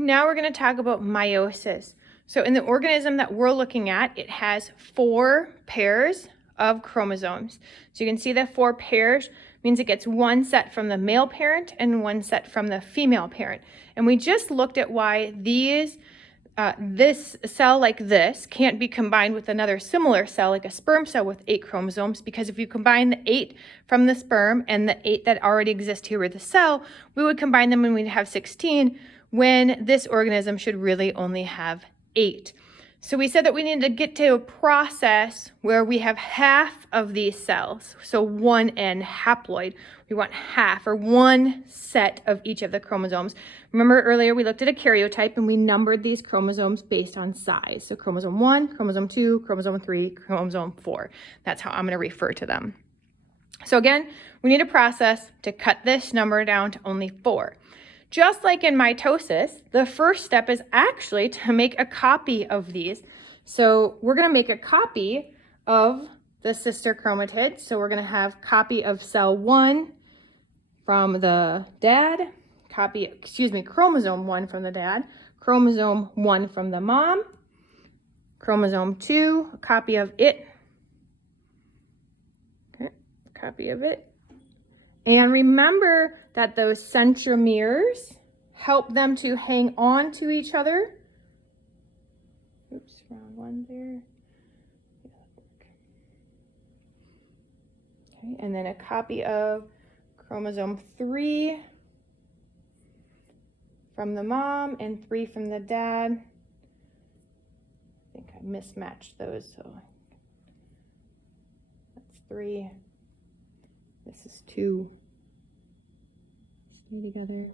Now we're going to talk about meiosis. So in the organism that we're looking at, it has 4 pairs of chromosomes. So you can see the 4 pairs means it gets 1 set from the male parent and 1 set from the female parent. And we just looked at why this cell like this can't be combined with another similar cell like a sperm cell with 8 chromosomes, because if you combine the 8 from the sperm and the 8 that already exist here with the cell, we would combine them and we'd have 16, when this organism should really only have 8. So we said that we need to get to a process where we have half of these cells. So 1N haploid. We want half, or 1 set of each of the chromosomes. Remember earlier we looked at a karyotype and we numbered these chromosomes based on size. So chromosome 1, chromosome 2, chromosome 3, chromosome 4. That's how I'm going to refer to them. So again, we need a process to cut this number down to only 4. Just like in mitosis, the first step is actually to make a copy of these. So we're going to make a copy of the sister chromatid. So we're going to have copy of cell 1 from the dad, chromosome 1 from the dad, chromosome 1 from the mom, chromosome 2, a copy of it, okay, copy of it. And remember that those centromeres help them to hang on to each other. Oops, wrong one there. Okay, and then a copy of chromosome 3 from the mom and 3 from the dad. I think I mismatched those, so that's 3. This is 2. Stay together.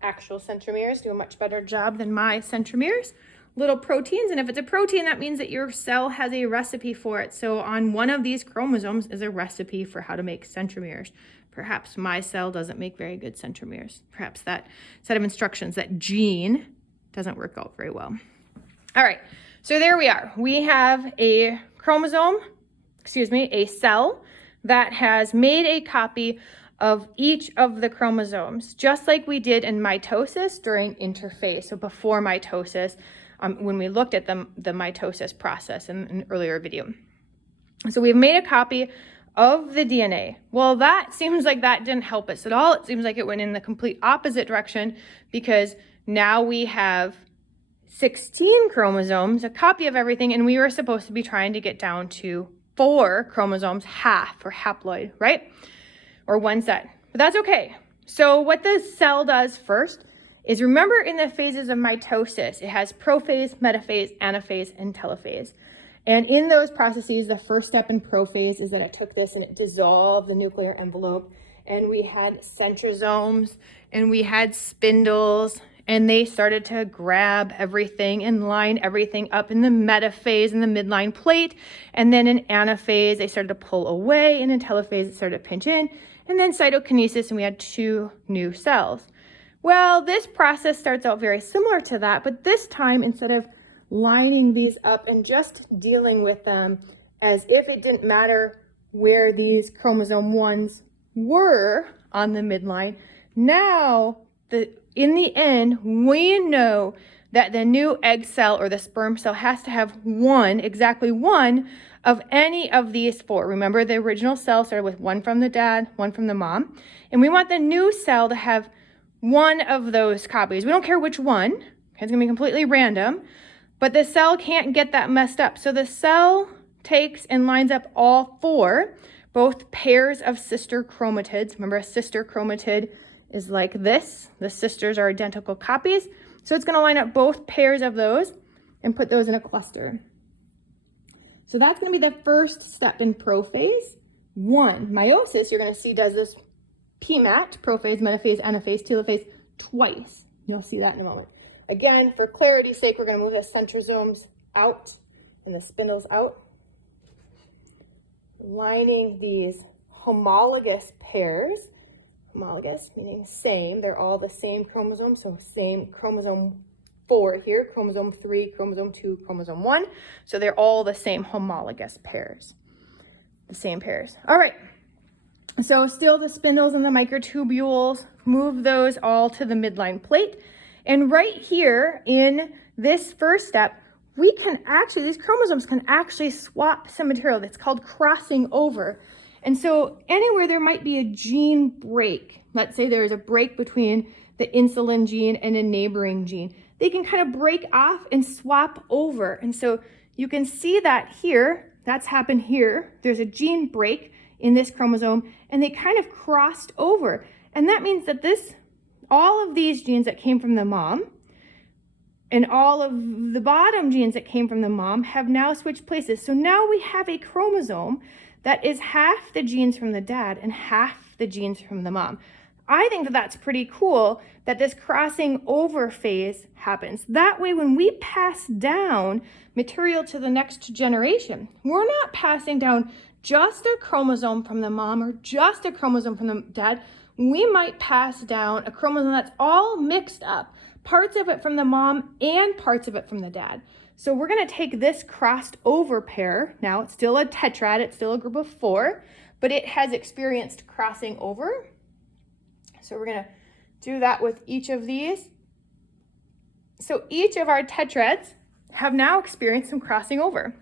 Actual centromeres do a much better job than my centromeres. Little proteins, and if it's a protein, that means that your cell has a recipe for it. So on one of these chromosomes is a recipe for how to make centromeres. Perhaps my cell doesn't make very good centromeres. Perhaps that set of instructions, that gene, doesn't work out very well. All right, so there we are. We have a cell that has made a copy of each of the chromosomes, just like we did in mitosis during interphase. So before mitosis, when we looked at the mitosis process in an earlier video. So we've made a copy of the DNA. Well, that seems like that didn't help us at all. It seems like it went in the complete opposite direction, because now we have 16 chromosomes, a copy of everything, and we were supposed to be trying to get down to 4 chromosomes, half, or haploid, right? Or 1 set, but that's okay. So what the cell does first is, remember in the phases of mitosis, it has prophase, metaphase, anaphase, and telophase. And in those processes, the first step in prophase is that it took this and it dissolved the nuclear envelope, and we had centrosomes and we had spindles, and they started to grab everything and line everything up in the metaphase in the midline plate. And then in anaphase, they started to pull away, and in telophase, it started to pinch in, and then cytokinesis, and we had 2 new cells. Well, this process starts out very similar to that, but this time, instead of lining these up and just dealing with them as if it didn't matter where these chromosome 1s were on the midline, now in the end, we know that the new egg cell or the sperm cell has to have exactly one of any of these 4. Remember, the original cell started with 1 from the dad, 1 from the mom, and we want the new cell to have 1 of those copies. We don't care which one, okay, it's gonna be completely random, but the cell can't get that messed up. So the cell takes and lines up all 4, both pairs of sister chromatids. Remember, a sister chromatid is like this. The sisters are identical copies. So it's going to line up both pairs of those and put those in a cluster. So that's going to be the first step in prophase 1. Meiosis, you're going to see, does this PMAT, prophase, metaphase, anaphase, telophase, twice. You'll see that in a moment. Again, for clarity's sake, we're going to move the centrosomes out and the spindles out, lining these homologous pairs. Homologous meaning same, they're all the same chromosome, so same chromosome 4 here, chromosome 3, chromosome 2, chromosome 1. So they're all the same homologous pairs, the same pairs. All right, so still the spindles and the microtubules, move those all to the midline plate. And right here in this first step, we can actually, these chromosomes can actually swap some material. That's called crossing over. And so anywhere there might be a gene break, let's say there's a break between the insulin gene and a neighboring gene, they can kind of break off and swap over. And so you can see that here, that's happened here. There's a gene break in this chromosome and they kind of crossed over. And that means that all of these genes that came from the mom and all of the bottom genes that came from the mom have now switched places. So now we have a chromosome that is half the genes from the dad and half the genes from the mom. I think that that's pretty cool that this crossing over phase happens. That way, when we pass down material to the next generation, we're not passing down just a chromosome from the mom or just a chromosome from the dad. We might pass down a chromosome that's all mixed up, parts of it from the mom and parts of it from the dad. So we're going to take this crossed over pair. Now it's still a tetrad, it's still a group of 4, but it has experienced crossing over. So we're going to do that with each of these. So each of our tetrads have now experienced some crossing over.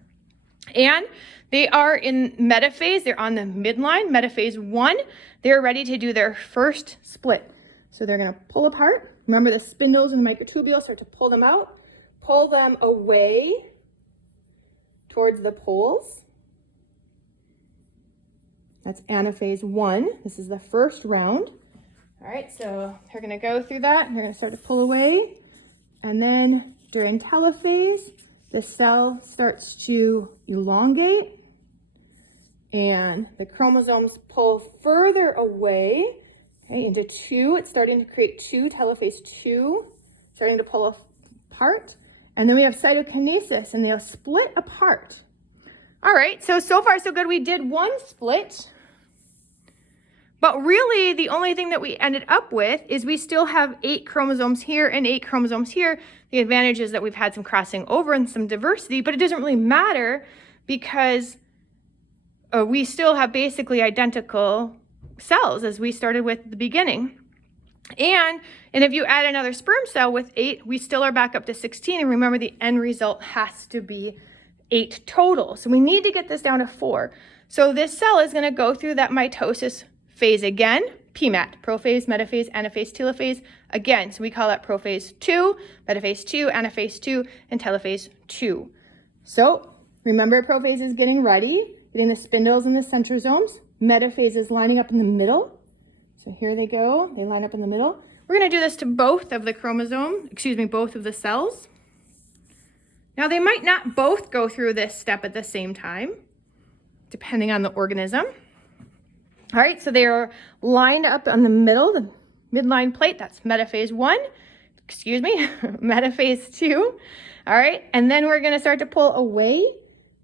And they are in metaphase, they're on the midline, metaphase 1. They're ready to do their first split. So they're going to pull apart. Remember the spindles and the microtubules, start to pull them out. Pull them away towards the poles. That's anaphase 1. This is the first round. All right, so they're going to go through that. They're going to start to pull away. And then during telophase, the cell starts to elongate. And the chromosomes pull further away, okay, into 2. It's starting to create 2, telophase 2, starting to pull apart. And then we have cytokinesis, and they'll split apart. All right, so far so good. We did one split. But really, the only thing that we ended up with is we still have 8 chromosomes here and 8 chromosomes here. The advantage is that we've had some crossing over and some diversity, but it doesn't really matter because we still have basically identical cells as we started with at the beginning. And if you add another sperm cell with 8, we still are back up to 16. And remember, the end result has to be 8 total. So we need to get this down to 4. So this cell is going to go through that mitosis phase again, PMAT, prophase, metaphase, anaphase, telophase, again. So we call that prophase 2, metaphase 2, anaphase 2, and telophase 2. So remember, prophase is getting ready, getting the spindles and the centrosomes. Metaphase is lining up in the middle. So here they go, they line up in the middle. We're going to do this to both of the both of the cells. Now they might not both go through this step at the same time, depending on the organism. All right, so they are lined up on the middle, the midline plate, that's metaphase 1, metaphase 2. All right, and then we're going to start to pull away.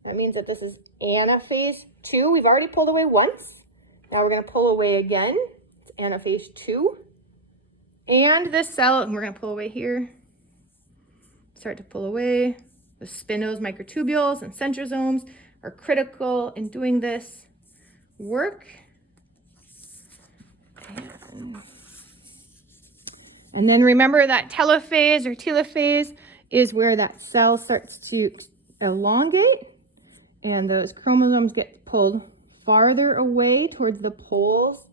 That means that this is anaphase 2. We've already pulled away once. Now we're going to pull away again. It's anaphase 2. And this cell, and we're going to pull away here. Start to pull away. The spindles, microtubules, and centrosomes are critical in doing this work. And then remember that telophase or telophase is where that cell starts to elongate and those chromosomes get pulled farther away towards the poles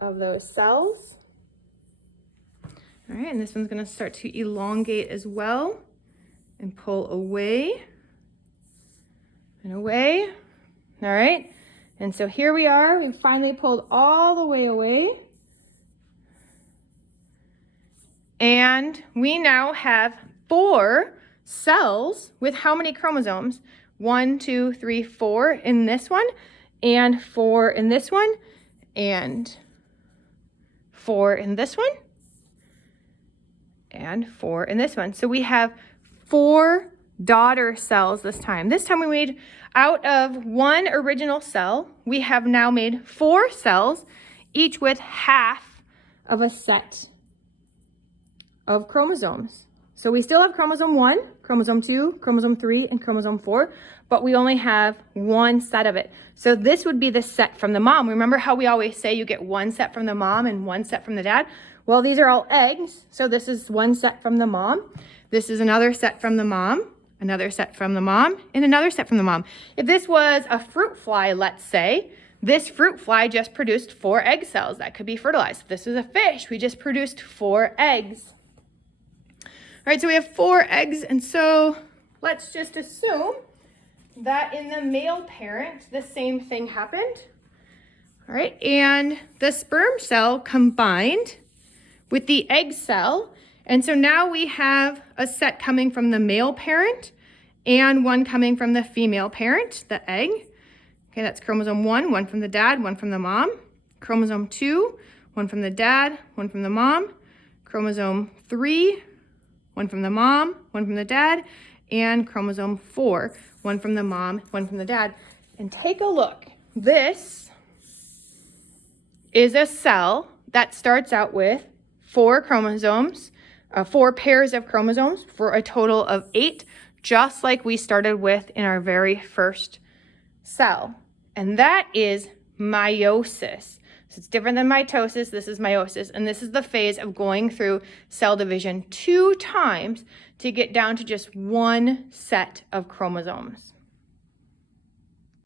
of those cells. All right, and this one's going to start to elongate as well and pull away and away. All right, and so here we are. We finally pulled all the way away. And we now have 4 cells with how many chromosomes? 1, 2, 3, 4 in this one, and 4 in this one, and 4 in this one, and 4 in this one. So we have 4 daughter cells this time. This time we made, out of 1 original cell, we have now made 4 cells, each with half of a set of chromosomes. So we still have chromosome 1, chromosome 2, chromosome 3, and chromosome 4, but we only have 1 set of it. So this would be the set from the mom. Remember how we always say you get 1 set from the mom and 1 set from the dad? Well, these are all eggs. So this is one set from the mom. This is another set from the mom, another set from the mom, and another set from the mom. If this was a fruit fly, let's say, this fruit fly just produced 4 egg cells that could be fertilized. If this was a fish, we just produced 4 eggs. All right, so we have 4 eggs, and so let's just assume that in the male parent, the same thing happened. All right, and the sperm cell combined with the egg cell. And so now we have a set coming from the male parent and one coming from the female parent, the egg. Okay, that's chromosome 1, one from the dad, one from the mom. Chromosome 2, one from the dad, one from the mom. Chromosome 3, one from the mom, one from the dad. And chromosome 4, one from the mom, one from the dad. And take a look. This is a cell that starts out with 4 chromosomes, 4 pairs of chromosomes for a total of 8, just like we started with in our very first cell. And that is meiosis. So it's different than mitosis. This is meiosis. And this is the phase of going through cell division 2 times to get down to just 1 set of chromosomes.